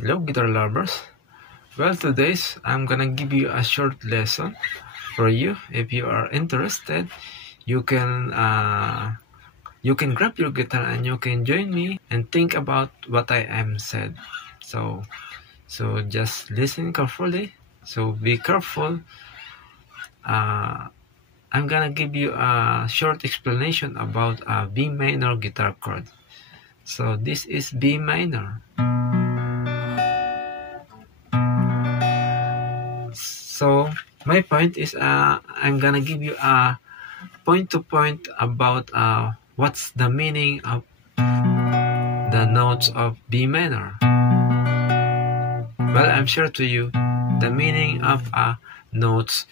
Hello guitar lovers. Well, today's I'm gonna give you a short lesson for you. If you are interested, you can grab your guitar and you can join me and think about what I am said. So just listen carefully. So be careful. I'm gonna give you a short explanation about a B minor guitar chord. So this is B minor. So my point is I'm gonna give you a point-to-point about what's the meaning of the notes of B minor. Well, I'm sure to you the meaning of notes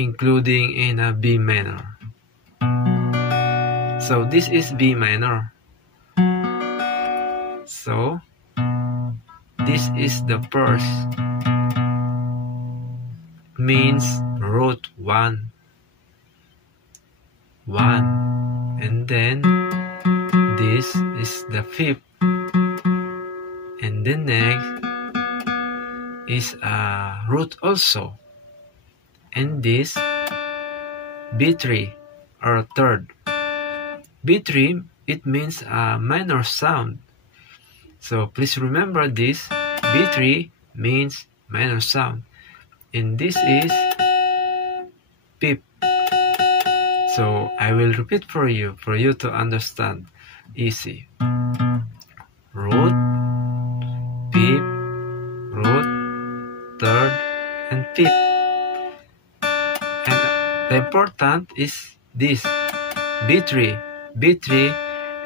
including in a B minor. So this is B minor. So this is the first, means root 1, and then this is the fifth, and the next is a root also, and this B3 or third. B3, it means a minor sound. So please remember this. B3 means minor sound, and this is fifth. So I will repeat for you to understand easy. Root, fifth, root, third, and fifth. And the important is this B3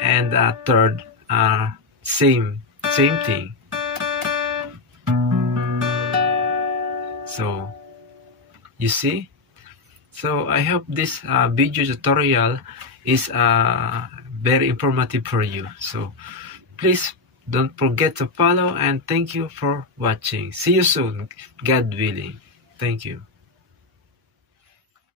and third are same thing. So you see. So I hope this video tutorial is very informative for you. So please don't forget to follow, and thank you for watching. See you soon, God willing. Thank you.